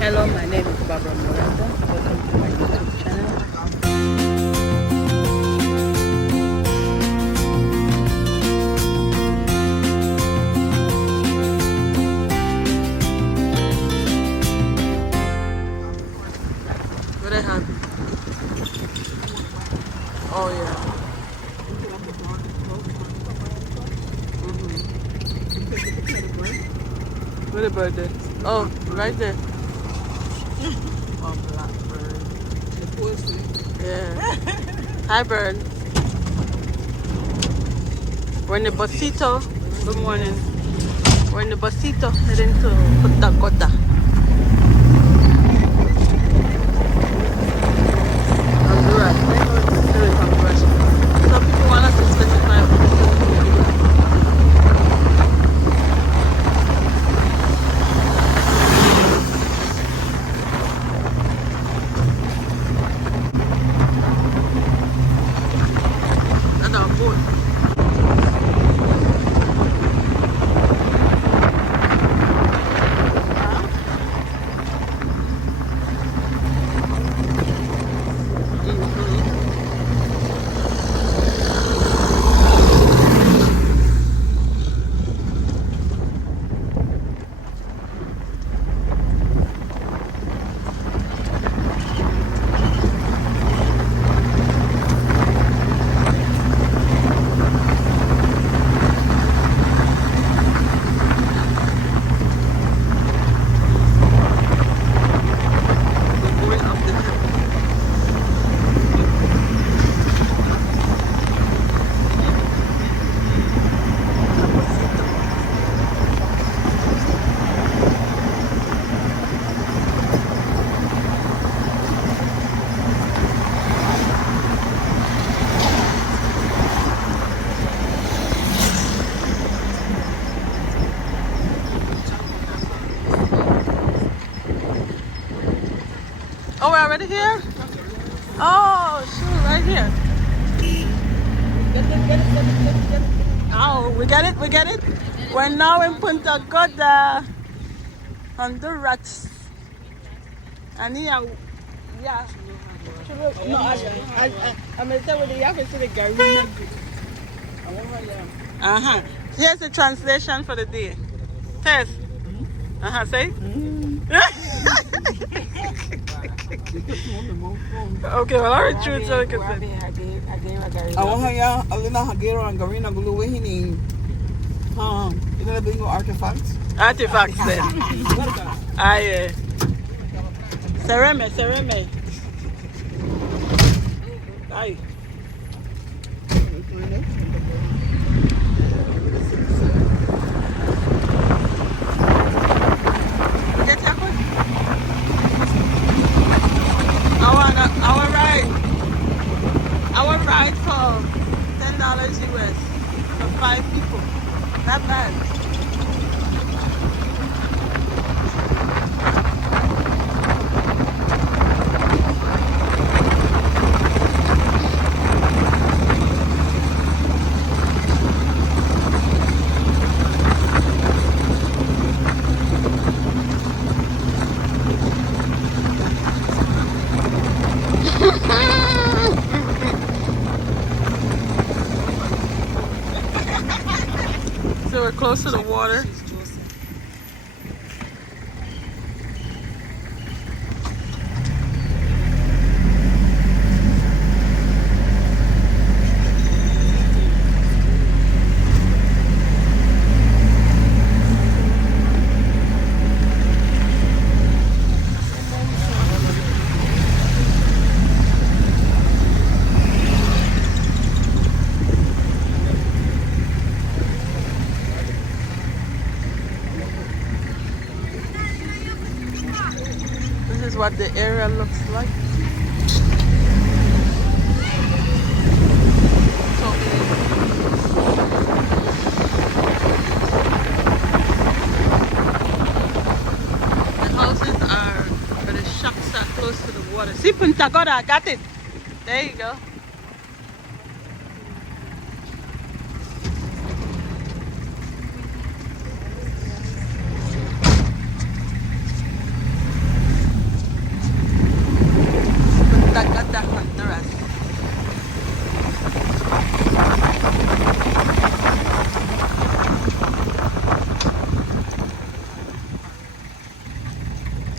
Hello, my name is Barbara Miranda. Welcome to my YouTube channel. What I have? Oh yeah. Where the bird is? Oh, right there. Oh, blackbird. The pussy. Yeah. Hi, bird. We're in the busito. Good morning. We're in the busito heading to Punta Gorda, Honduras. I know it's still in Honduras. Some people want us to specify. That's our boat. We're going up the hill. Oh, we're already here? Oh, shoot, right here. Oh, we get it, we get it. We're now in Punta Gorda, Honduras. And here, yeah. No, I'm going to tell you, you have to see the Garifuna. Uh-huh. Here's the translation for the day. Tess. Uh-huh, say. Okay, well, I'll read through it so I can say. Awahaya, Alina Hagero and Garina Guluwini. You're gonna bring your artifacts? Artifacts then. Aye. Sereme, sereme. Aye. We get tacos? Our ride for $10 US for 5 people. Not bad. So we're close to the water. This is what the area looks like. The houses are, or the shops are close to the water. See Punta Gorda, got it. There you go.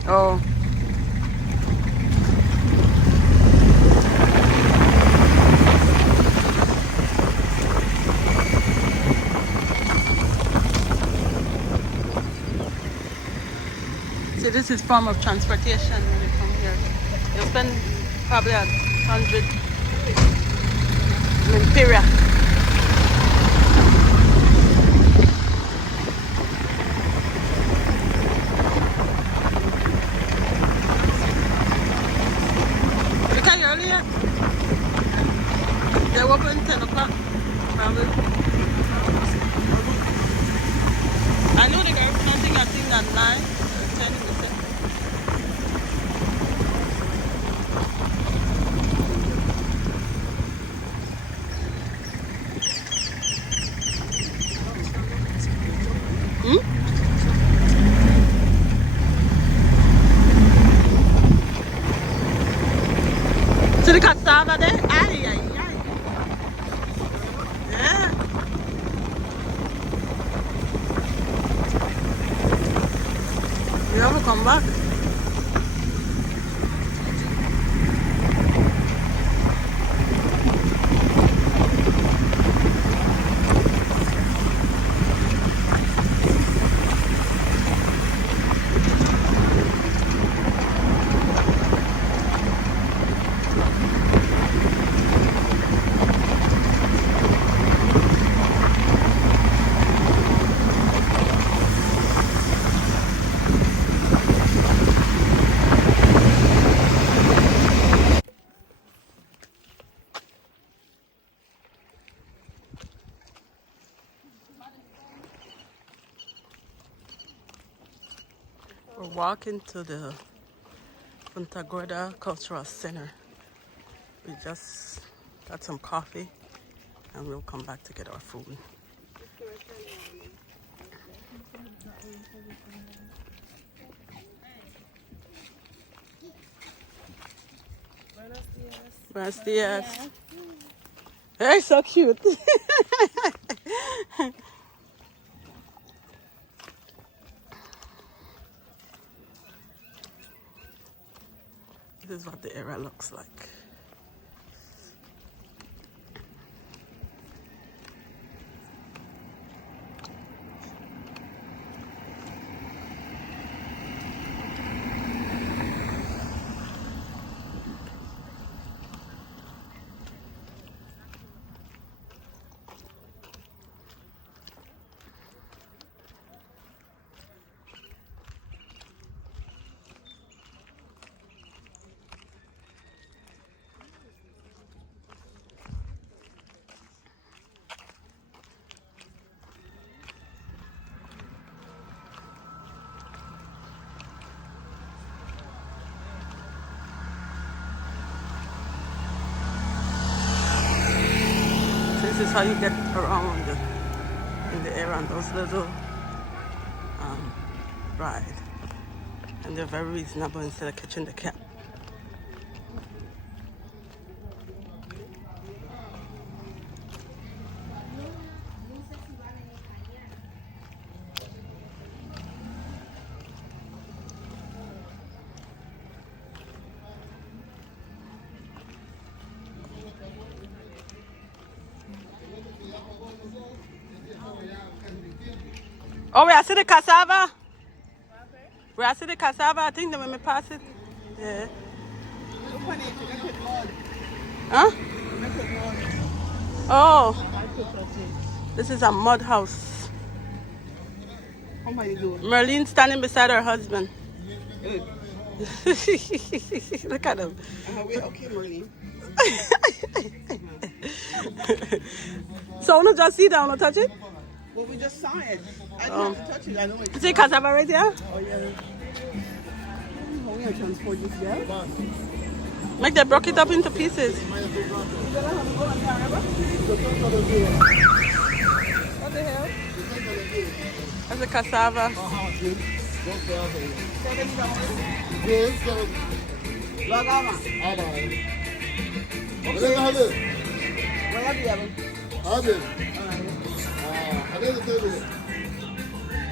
Oh. So this is form of transportation when you come here. You spend probably 100 Lempiria. Look at earlier. They open 10 o'clock. Probably. I know the Garifuna thing, I think at 9 or 10 in the 10. To the cassava there? Ay, ay, ay. Yeah. We have to come back. We're walking to the Punta Gorda Cultural Center. We just got some coffee and we'll come back to get our food. Buenos dias. They're so cute. This is what the area looks like. This is how you get around in the area on those little ride. And they're very reasonable instead of catching the cab. Oh, we are see the cassava. We are see the cassava. I think that when we pass it. Yeah. Huh? Oh. This is a mud house. How are you doing? Merlene standing beside her husband. Look at him. Okay, Marlene. So, no, just sit down, no touch it? Well, we just saw it. I didn't have to touch it. I know it's. You see cassava right here? Oh, yeah. How we gonna transport this there? Make they broke it up into pieces. What the hell? That's a cassava.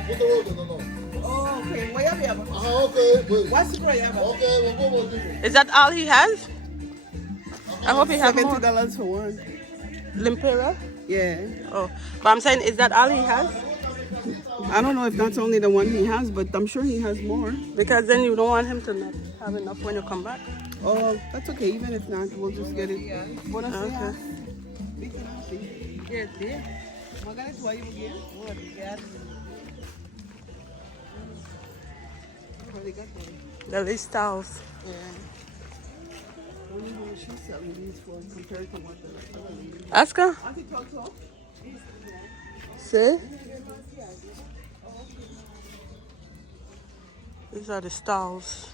Punta Gorda, no. Oh, okay. What you have? Okay, wait. What's the price? Okay, we'll go with you. Is that all he has? I hope he has more. $70 for one. Limpera? Yeah. Oh, but I'm saying, is that all he has? I don't know if that's only the one he has, but I'm sure he has more. Because then you don't want him to not have enough when you come back. Oh, that's okay. Even if not, we'll just get it. Okay. The list styles. Yeah. I wonder how much she's selling these for compared to what the other lady. Ask her. Auntie, talk to her. See? These are the styles.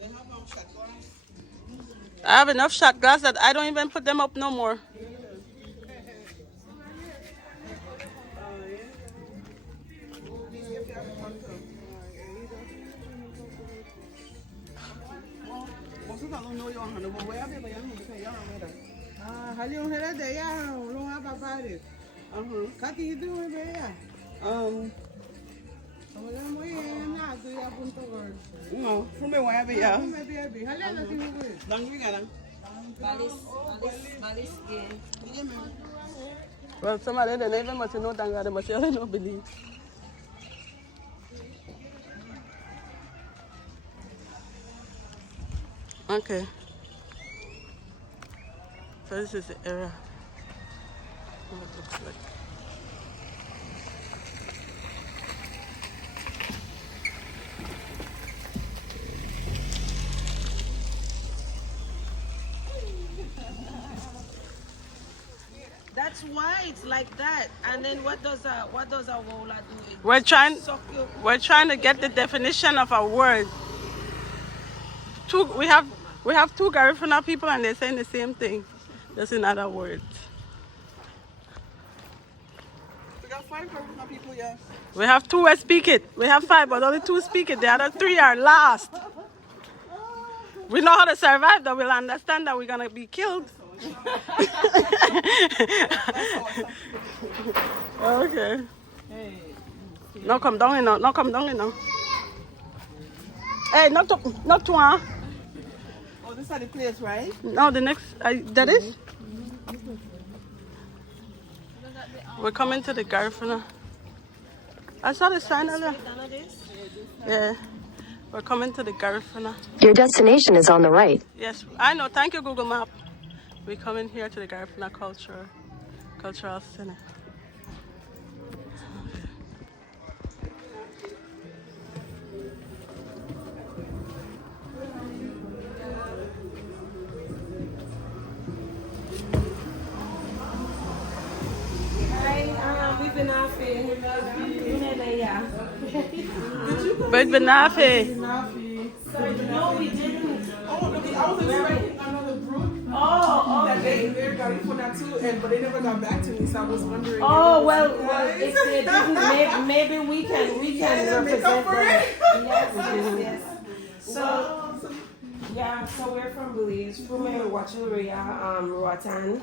They have shot glass. I have enough shot glass that I don't even put them up no more. No, from where I be, yeah. Well, some of them, they even must know that they must not believe. Okay. So this is the area. What it looks like. That's why it's like that. And then what does a wola do? We're trying to get the definition of a word. We have two Garifuna people and they're saying the same thing, just in other words. We got 5 Garifuna people, yeah. We have 2 that speak it. We have 5, but only 2 speak it. The other 3 are lost. We know how to survive, though. We'll understand that we're gonna be killed. Okay. No, come down here now. No, come down here now. Hey, not to one. Oh, this is the place, right? No, the next. That is. We're coming to the Garifuna. I saw the sign earlier. Yeah. We're coming to the Garifuna. Your destination is on the right. Yes, I know. Thank you, Google Map. We're coming here to the Garifuna Cultural Center. But Benafe. No, we didn't. Oh, okay. I was expecting another group. Oh, That okay. they're Garifuna too, but they never got back to me, so I was wondering. Oh well, if they didn't, maybe we can make up represent for them. it. Yes. So yeah, so we're from Belize, from Roatan.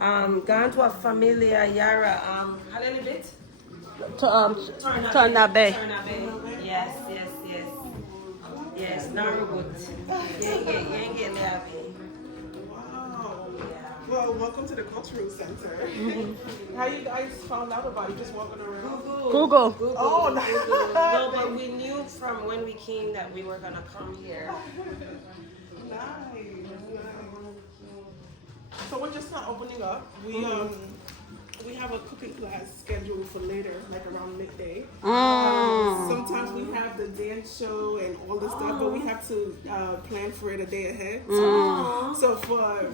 Gone to a familia Yara. A little bit. Turn Bay. Yes. Yes, Narrowwood. Yeah. Wow. Well, welcome to the Cultural Center. How you guys found out about it? Just walking around? Google. Oh, No, but we knew from when we came that we were gonna come here. Nice. So we're just not opening up. We have a cooking class scheduled for later, like around midday. Sometimes we have the dance show and all this stuff, but we have to plan for it a day ahead. So for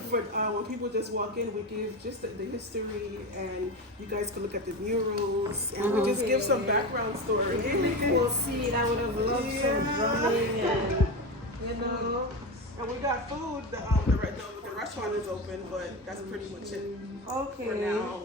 when people just walk in, we give just the history, and you guys can look at the murals, and we just give some background story. We'll see. I would have loved some drumming and And we got food. The restaurant is open, but that's pretty much it okay. for now.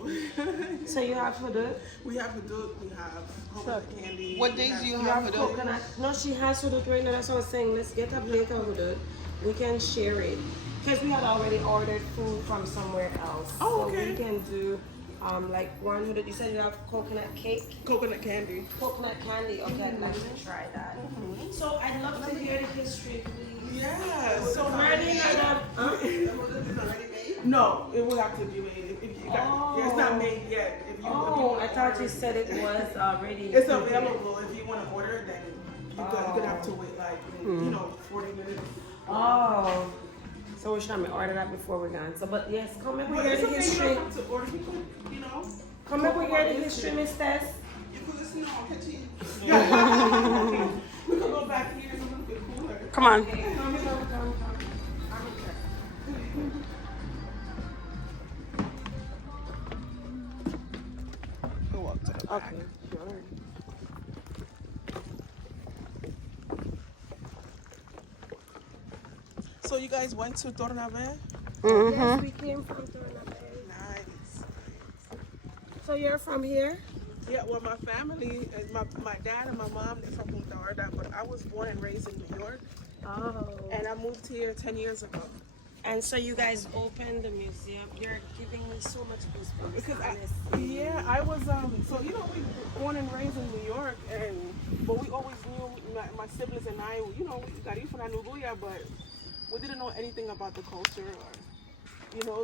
So you have hudud? We have hudud, we have home candy. What days do you You have have for coconut? No, she has hudud right now. That's what I was saying. Let's get a plate of hudud. We can share it. Because we had already ordered food from somewhere else. Oh, So okay. we can do Like 100. You said you have coconut cake, Coconut candy. coconut candy. Okay, I'd like to try that. So I'd love to hear the history, please. Yeah. So Already, no, it will have to be made. If you got, yeah, it's not made yet. If you, Oh, I thought you said it was already. it's available. If you want to order, then you're gonna have to wait like 40 minutes. Oh. So we're trying to order that before we're gone. So, but yes, come up with Well, it's the okay. You history. don't have to order. You could, Come up with the history, Miss Tess. You could listen on catching. Yeah. We could go back here. It's a little bit cooler. Come on. Come. Go up to the back. Okay, sure. So you guys went to Tornave? Yes, we came from Tornado. Nice. So you're from here? Yeah, well, my family, my dad and my mom, they're from Punta Gorda, but I was born and raised in New York, Oh. and I moved here 10 years ago. And so you guys opened the museum. You're giving me so much goosebumps. Because honestly. I was, so, we were born and raised in New York, but we always knew, my siblings and I, we Garifuna, Nubuya, but we didn't know anything about the culture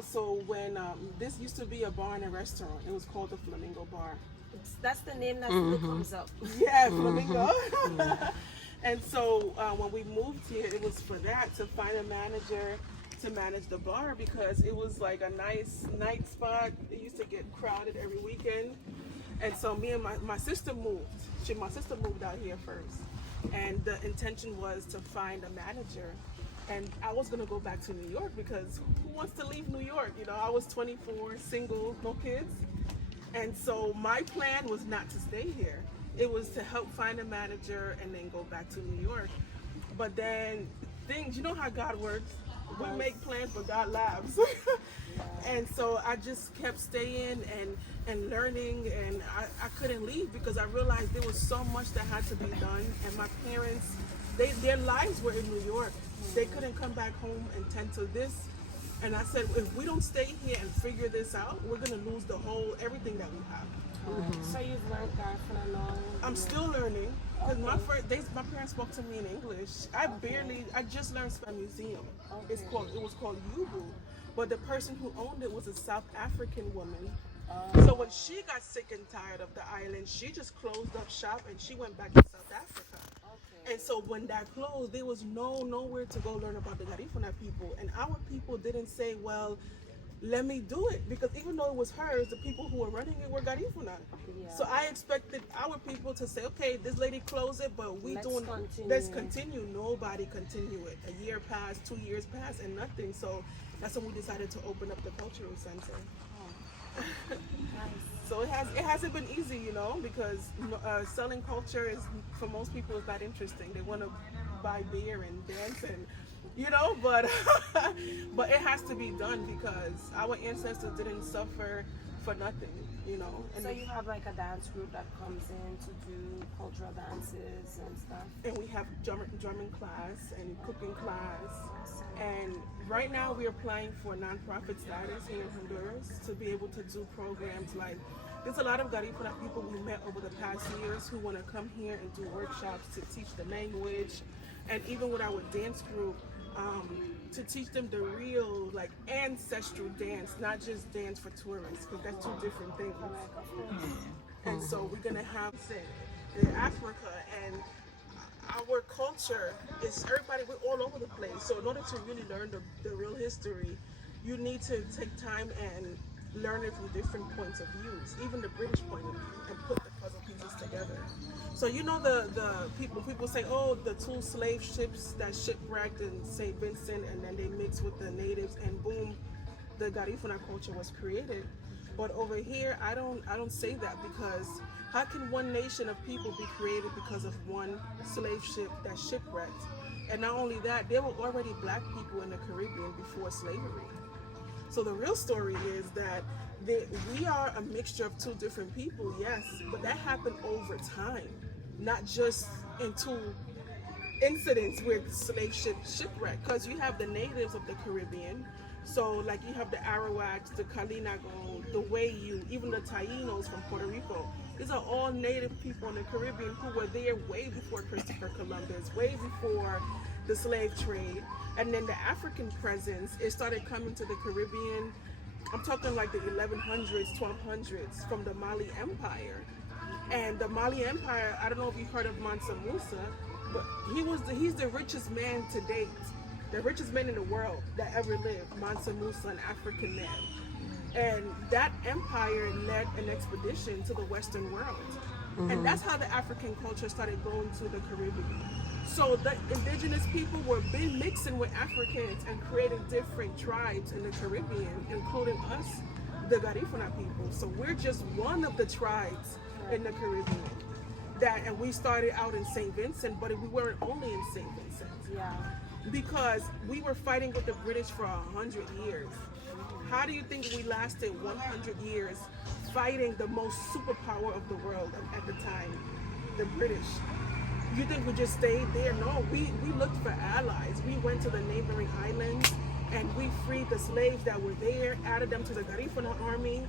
so when this used to be a bar and a restaurant. It was called the Flamingo Bar. That's the name that still comes up. Yeah, Flamingo. And so when we moved here, it was for that, to find a manager to manage the bar, because it was like a nice night spot. It used to get crowded every weekend. And so me and my sister moved. My sister moved out here first. And the intention was to find a manager. And I was gonna go back to New York, because who wants to leave New York? I was 24, single, no kids. And so my plan was not to stay here. It was to help find a manager and then go back to New York. But then things, you know how God works. We make plans, but God laughs. And so I just kept staying and learning, and I couldn't leave, because I realized there was so much that had to be done. And my parents, their lives were in New York. They couldn't come back home and tend to this. And I said, if we don't stay here and figure this out, we're gonna lose everything that we have. So you've learned Garifuna now? I'm still learning, because my parents spoke to me in English. I just learned Spanish museum. It was called Yubu, but the person who owned it was a South African woman. So when she got sick and tired of the island, she just closed up shop and she went back to South Africa. And so when that closed, there was nowhere to go learn about the Garifuna people. And our people didn't say, well, let me do it. Because even though it was hers, the people who were running it were Garifuna. Yeah. So I expected our people to say, okay, this lady closed it, but let's continue. Nobody continued it. A year passed, 2 years passed, and nothing. So that's when we decided to open up the cultural center. Nice. So it hasn't been easy, because selling culture is, for most people, is not interesting. They want to buy beer and dance and, but it has to be done, because our ancestors didn't suffer for nothing, And So you have like a dance group that comes in to do cultural dances and stuff? And we have drumming class and cooking class. And right now we're applying for nonprofit status here in Honduras to be able to do programs like, there's a lot of Garifuna people we met over the past years who want to come here and do workshops to teach the language, and even with our dance group, to teach them the real ancestral dance, not just dance for tourists, because that's two different things. And so we're gonna have in Africa, and our culture is we're all over the place. So in order to really learn the real history, you need to take time and learn it from different points of views, even the British point of view, and put the puzzle pieces together. So the people say, oh, the two slave ships that shipwrecked in St. Vincent, and then they mixed with the natives, and boom, the Garifuna culture was created. But over here, I don't say that, because how can one nation of people be created because of one slave ship that shipwrecked? And not only that, there were already black people in the Caribbean before slavery. So the real story is that we are a mixture of two different people, yes, but that happened over time, not just in two incidents with slave ship shipwreck. Because you have the natives of the Caribbean, So like you have the Arawaks, the Kalinago, the Wayu, even the Tainos from Puerto Rico. These are all native people in the Caribbean who were there way before Christopher Columbus, way before the slave trade. And then the African presence, it started coming to the Caribbean. I'm talking like the 1100s, 1200s from the Mali Empire. And the Mali Empire, I don't know if you've heard of Mansa Musa, but he's the richest man to date. The richest man in the world that ever lived, Mansa Musa, an African man. And that empire led an expedition to the Western world. And that's how the African culture started going to the Caribbean. So the indigenous people were been mixing with Africans and creating different tribes in the Caribbean, including us, the Garifuna people. So we're just one of the tribes in the Caribbean. And we started out in St. Vincent, but we weren't only in St. Vincent. Yeah. Because we were fighting with the British for 100 years. How do you think we lasted 100 years fighting the most superpower of the world at the time, the British? You think we just stayed there? No, we looked for allies. We went to the neighboring islands and we freed the slaves that were there, added them to the Garifuna army.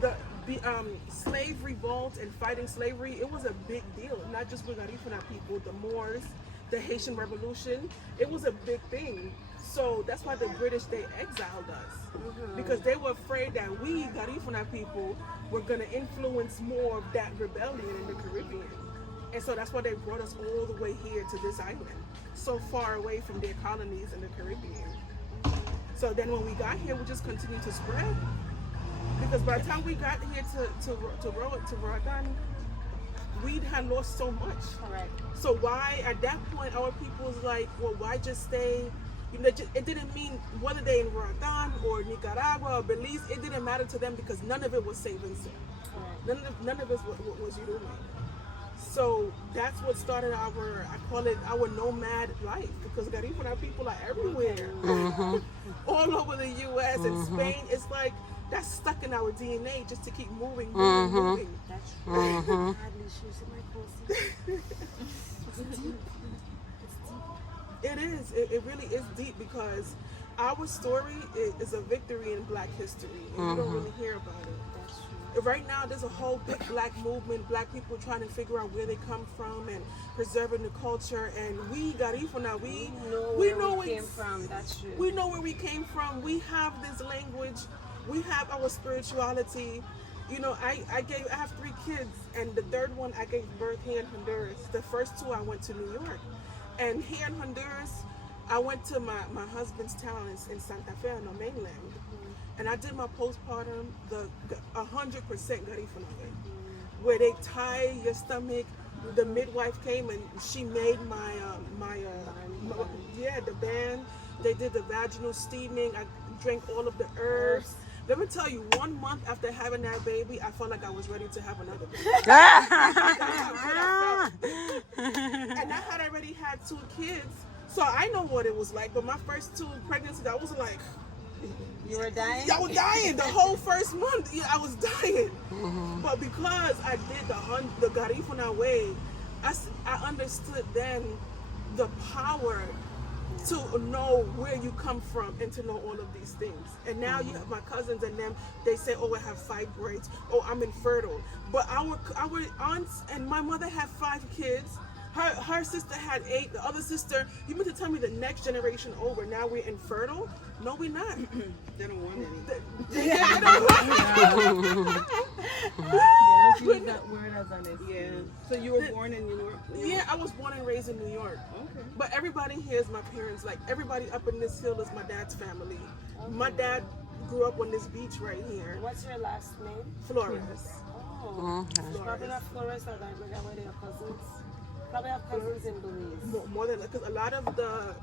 The slave revolt and fighting slavery, it was a big deal, not just with Garifuna people, the Moors, the Haitian Revolution, it was a big thing. So that's why the British, they exiled us, because they were afraid that we, Garifuna people, were going to influence more of that rebellion in the Caribbean. And so that's why they brought us all the way here to this island, so far away from their colonies in the Caribbean. So then when we got here, we just continued to spread. Because by the time we got here to Roatan, we had lost so much. Correct. So why, at that point, our people was like, well, why just stay? You know, it didn't mean whether they in Roatan or Nicaragua or Belize, it didn't matter to them because none of it was St. Vincent. None of it was Uruguay. So that's what started I call it our nomad life, because Garifuna people are everywhere. All over the U.S. and Spain. It's like, that's stuck in our DNA just to keep moving. That's true. It is. It really is deep, because our story is a victory in Black history, and you don't really hear about it. That's true. Right now, there's a whole big Black movement, Black people trying to figure out where they come from and preserving the culture. And we, Garifuna, we know where we came from. That's true. We know where we came from. We have this language. We have our spirituality. You know, I have 3 kids, and the third one I gave birth here in Honduras. The first 2 I went to New York. And here in Honduras, I went to my husband's town in Santa Fe on the mainland. And I did my postpartum the 100% Garifuna way, where they tie your stomach. The midwife came and she made the band. They did the vaginal steaming. I drank all of the herbs. Let me tell you, 1 month after having that baby, I felt like I was ready to have another baby. And I had already had 2 kids, so I know what it was like. But my first 2 pregnancies, I was like, you were dying? I was dying the whole first month. Yeah, I was dying. But because I did the Garifuna way, I understood then the power to know where you come from and to know all of these things. And now you have my cousins and them, they say, oh, I have fibroids, oh, I'm infertile. But our aunts and my mother had 5 kids. Her sister had 8. The other sister, you meant to tell me the next generation over, now we're infertile? No, we're not. They don't want any. They don't want Use that word as an excuse. Yeah. So you were born in New York? Yeah, I was born and raised in New York. Okay. But everybody here is my parents. Like, everybody up in this hill is my dad's family. Okay. My dad grew up on this beach right here. What's your last name? Flores. Oh. Probably not Flores or Garifuna, where they have cousins. Probably have cousins in Belize. More than, because a lot of the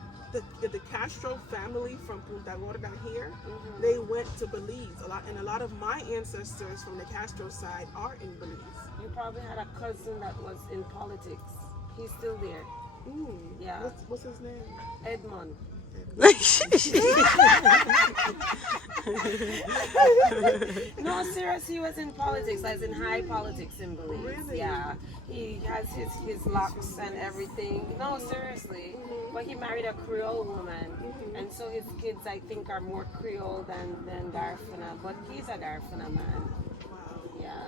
Castro family from Punta Gorda here, they went to Belize a lot, and a lot of my ancestors from the Castro side are in Belize. You probably had a cousin that was in politics. He's still there. Yeah. What's his name? Edmond. No, seriously, he was in politics, as in high politics in Belize. Really? Yeah. He has his locks and everything. No, seriously. But he married a Creole woman. And so his kids, I think, are more Creole than Garifuna. But he's a Garifuna man. Wow. Yeah.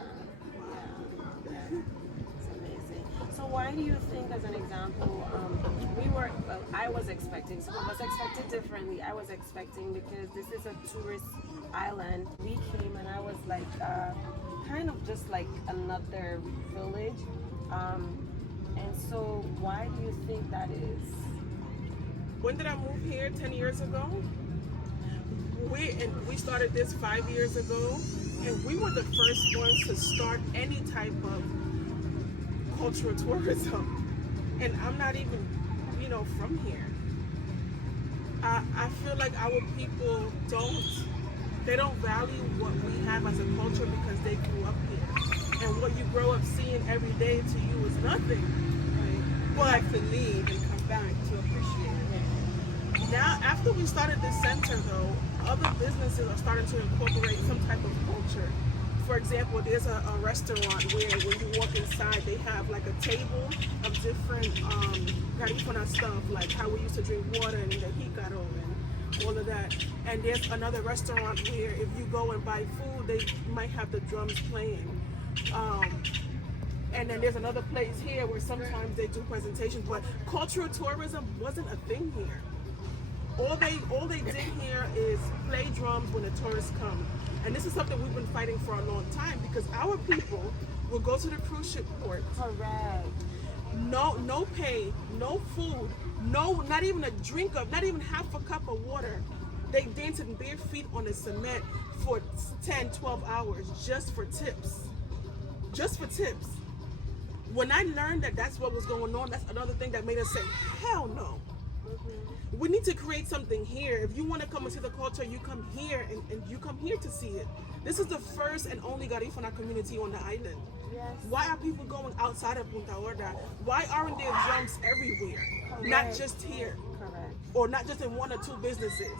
It's amazing. So why do you think, as an example, I was expecting, some of us expected differently. I was expecting, because this is a tourist island, we came and I was like, kind of just like another village. And so why do you think that is? When did I move here? 10 years ago? We started this 5 years ago, and we were the first ones to start any type of cultural tourism. And I'm not even, from here. I feel like our people they don't value what we have as a culture because they grew up here. And what you grow up seeing every day to you is nothing. Right. But Have to leave and come back to appreciate it. now, after we started this center though, other businesses are starting to incorporate some type of culture. For example, there's a restaurant where when you walk inside, they have like a table of different Garifuna stuff, like how we used to drink water and the hikaro and all of that. And there's another restaurant where if you go and buy food, they might have the drums playing. And then there's another place here where sometimes they do presentations, but cultural tourism wasn't a thing here. All they did here is play drums when the tourists come. And this is something we've been fighting for a long time, because our people will go to the cruise ship port. Correct. No pay, no food, not even a drink of, not even half a cup of water. They dance in bare feet on the cement for 10, 12 hours just for tips. Just for tips. When I learned that that's what was going on, that's another thing that made us say, hell no. We need to create something here. If you want to come and see the culture, you come here and you come here to see it. This is the first and only Garifuna community on the island. Yes. Why are people going outside of Punta Gorda? Why aren't there drums everywhere? Not Correct. just here. Correct. Or not just in one or two businesses.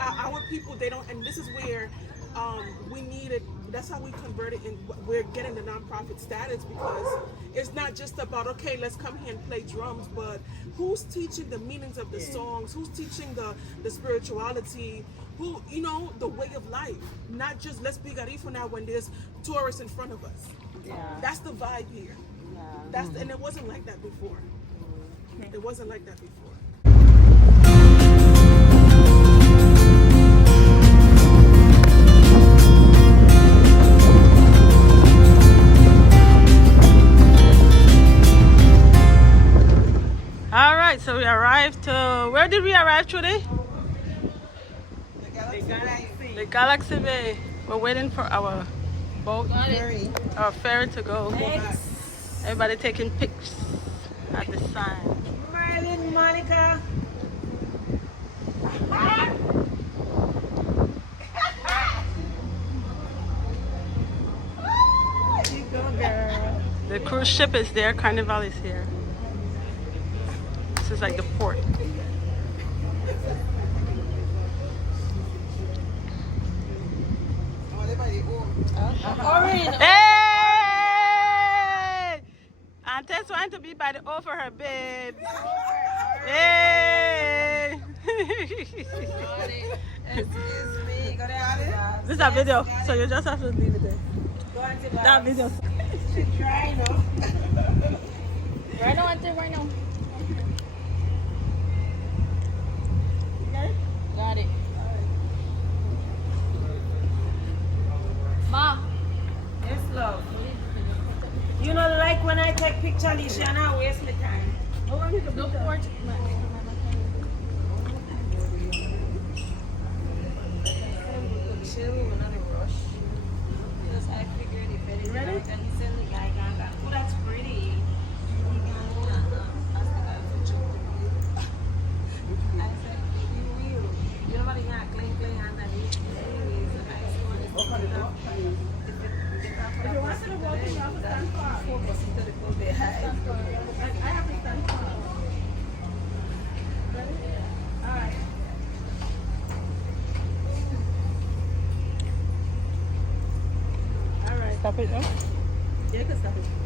Our people, they don't, and this is where we needed, that's how we converted, and we're getting the nonprofit status, because it's not just about, okay, let's come here and play drums, but who's teaching the meanings of the songs? Who's teaching the spirituality? Who, the way of life? Not just let's be Garifuna when there's tourists in front of us. Yeah. That's the vibe here. Yeah. And it wasn't like that before. It wasn't like that before. All right, so we arrived to, where did we arrive today? The Galaxy Bay. We're waiting for our boat, our ferry to go. Everybody taking pics at the sign. Merlin, Monica. You go, girl. The cruise ship is there, Carnival is here. This is like the port. Orange. Hey! Auntie's wanting to be by the O for her babe. Hey! Excuse me. Go down. This is a video, so you just have to leave it there. Go on to That video. She trying, no? Right now, Auntie, right now. Got it. Ma. Yes, love. You know, like when I take picture, Alicia, and I waste my time. No port. Chill, we're not in a rush. Because I figured if anything, ready? And he said the guy got that. Oh, that's pretty. He got ask the guy to choke the bill. I said, you will. You know what he got? Clean underneath. Anyways, the nice one is open it up. If you want to walk, you have to stand far. I have to stand far. stop it now? Yeah, you can stop it.